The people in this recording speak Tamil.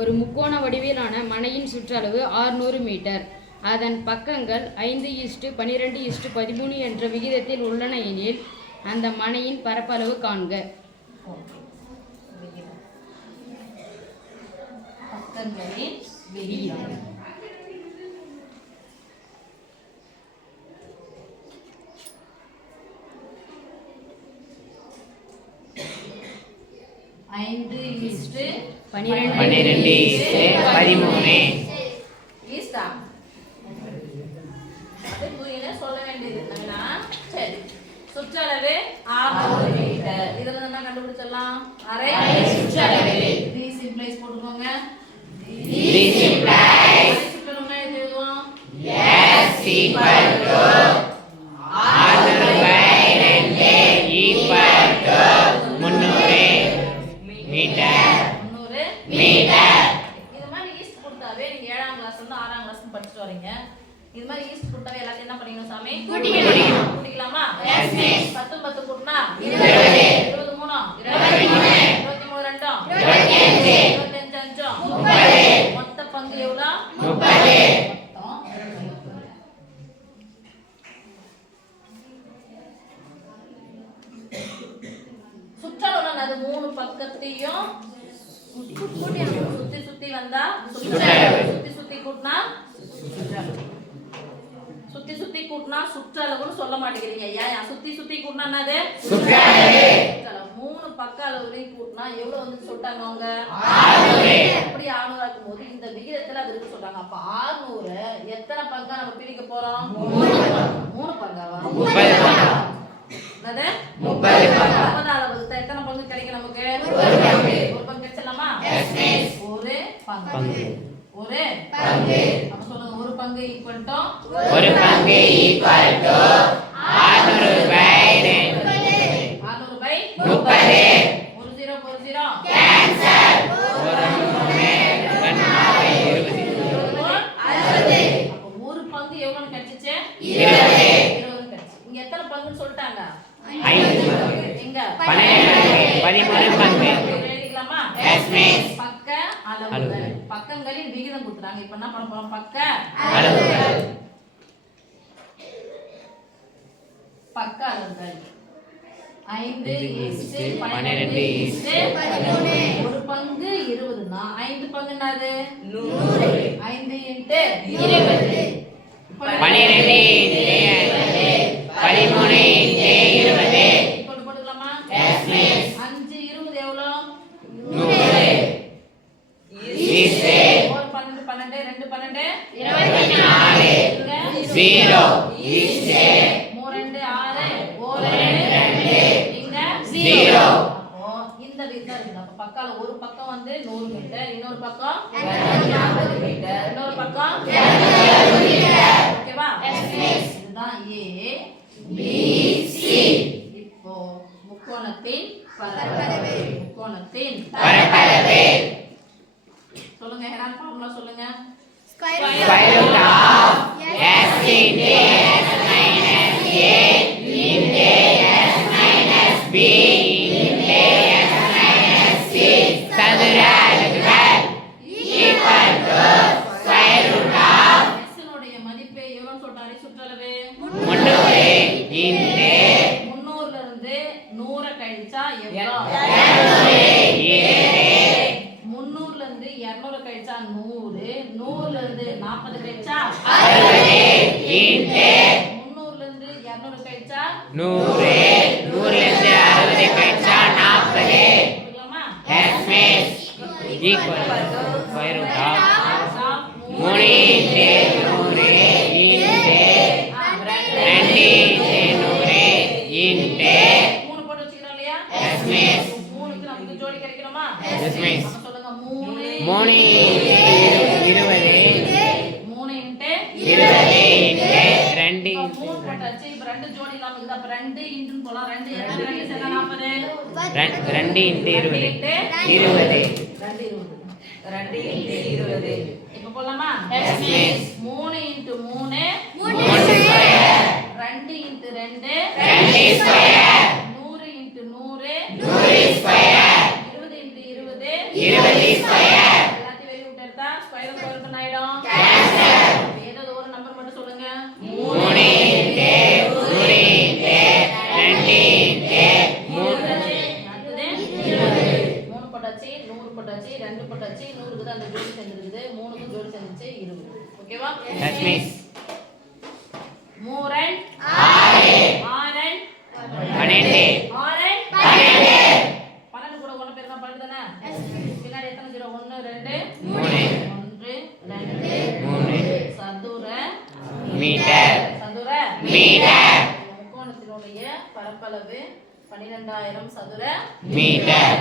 ஒரு முக்கோண வடிவிலான மனையின் சுற்றளவு 600 மீட்டர். அதன் பக்கங்கள் ஐந்து இஸ்டு பனிரெண்டு இஸ்டு பதிமூணு என்ற விகிதத்தில் உள்ளன எனில் அந்த மனையின் பரப்பளவு காண்க. ஐந்து இஸ்டு பன்னிரெண்டு பதிமூணு. சொல்ல வேண்டியது சரி. சுற்றளவு 600 மீட்டர் இதுல என்ன கண்டுபிடிச்சிடலாம்? அரை சுற்றளவு. தி சிம்ப்ளைஸ் போட்டுக்கோங்க. சுற்றளவுனா எழுதுவோம் equal to வரீங்க இது மாதிரி ஈஸ்ட் கொடுத்தாவே எல்லாத்தையும் என்ன பண்ணிக்கணும் சாமி கூட்டிக்கணும். கூட்டிக்கலாமா. பத்து பத்து கூட்டினா இருபது. மூணு இருபத்தி மூணு. ரெண்டும். இருபத்தஞ்சு அஞ்சும். மொத்த பங்கு எவ்வளோ. சுற்றளவுல அது மூணு பக்கத்தையும் சுத்தி சுத்தி வந்தா சுத்தி சுத்தி கூட்டினா சுற்றளவு சுத்தி சுத்தி கூட்டினா சுற்றளவுன்னு சொல்ல மாட்டேங்கிறீங்க ஏன்? சுத்தி சுத்தி கூட்டினா என்னது. மூணு பக்க அளவுலையும் கூட்டினா எவ்வளவு வந்து சொல்லிட்டாங்க அவங்க? அப்படி ஆறுநூறு ஆக்கும் போது இந்த விகிதத்துல அது இருக்கு சொல்றாங்க. அப்ப ஆறுநூறு எத்தனை பங்கா நம்ம பிரிக்க போறோம்? மூணு பங்காவா. என்னது? முப்பது எத்தனை பங்கு கிடைக்கும் நமக்கு? பங்கு. கிடைச்சிடலாமா. ஒரு பங்கு. பங்கு. ஒரு பங்கு. பங்கு ஈக்குவல் டு ஒரு பங்கு by ரெண்டு ஆறுநூறு பை முப்பது. ஒரு ஜீரோ ஒரு ஜீரோ கேன்சல் ஒரு மூணு ரெண்டு நாலு இருபது அப்ப ஒரு பங்கு எவ்வளவு கிடைச்சிச்சு? இருபது. இருபது கிடைச்சு இங்க எத்தனை பங்குன்னு சொல்லிட்டாங்க? ஐந்து. பங்கு. எங்க? பன்னிரண்டு பங்கு பதிமூணு பங்கு. எழுதிக்கலாமா? Yes, miss. பக்க அளவுகள். அளவுகள். பக்கங்களின் விகிதம் கொடுத்துறாங்க இப்ப என்ன பண்ண போறோம்? பக்க. பக்க அளவுகள் ஐந்து பன்னிரண்டு ஒரு பங்கு இருபதுன்னா ஐந்து பங்கு என்னது? ஐந்து இன்ட்டு இருபது. பன்னிரண்டு பன்னெண்டு ரெண்டு பன்னெண்டு. இருபத்தி நாலு. ஜீரோ. மூணு ஆறு. ஜீரோ. இந்த விகிதம் இருக்குது. அப்ப பக்கால ஒரு பக்கம் வந்து நூறு மீட்டர் இன்னொரு பக்கம் மீட்டர். இன்னொரு பக்கம் ஓகேவா? இதுதான் ஏ இப்போ முக்கோணத்தின் முக்கோணத்தின் பரப்பளவு ஃபார்முலா சொல்லுங்க. Square root of s into s minus a into s minus b into s minus c சதுர அலகுகள் equal to square root of S மதிப்பு எவ்வளவு சொல்றாரு? சுற்றளவு. முன்னூறு. into ல இருந்து 100 கழிச்சா எவ்வளோ முன்னூறுல இருந்து இருநூறு கழிச்சா நூறு. நூறுல இருந்து நாற்பது கழிச்சா முன்னூறுல இருந்து இருநூறு கழிச்சா நூறு. நூறுலேருந்து அறுபது கழிச்சா நாற்பது மூணு நூறு மூணு போட்டு வச்சுக்கிறோம் இல்லையா. மூணுக்கு நமக்கு ஜோடி கிடைக்கணுமா சொல்லுங்க மூணு. மூணு இருபது மூணு இன்ட்டு இருபது இன்ட்டு ரெண்டு மூணு போட்டாச்சு. இப்ப ரெண்டு ஜோடி இல்லாம இருக்குது? அப்ப ரெண்டு போலாம். ரெண்டு எத்தனை ரெண்டு சேர்த்தா நாற்பது ரெண்டு ரெண்டு இன்ட்டு இருபது இருபது. ரெண்டு இருபது. ரெண்டு இன்ட்டு இருபது. இப்ப போலாமா. மூணு இன்ட்டு மூணு. ரெண்டு இன்ட்டு ரெண்டு. நூறு இன்ட்டு நூறு. இருபது இன்ட்டு இருபது. இருபது போட்டாச்சு ரெண்டு போட்டாச்சு நூறுக்கு தான் அந்த ஜோடி சேர்ந்துருக்குது. மூணுக்கும் ஜோடி சேர்ந்துச்சு இருபது. ஓகேவா? மூரன் ஆரன் பன்னெண்டு. ஆரன் பன்னெண்டு. கூட ஒன்று பேர் தான் பன்னெண்டு தானே? பின்னாடி எத்தனை? ஜீரோ ஒன்று ரெண்டு. மூணு. ஒன்று ரெண்டு. மூணு. சதுர மீட்டர். சதுர மீட்டர். முக்கோணத்தினுடைய பரப்பளவு பன்னிரெண்டாயிரம் சதுர மீட்டர்.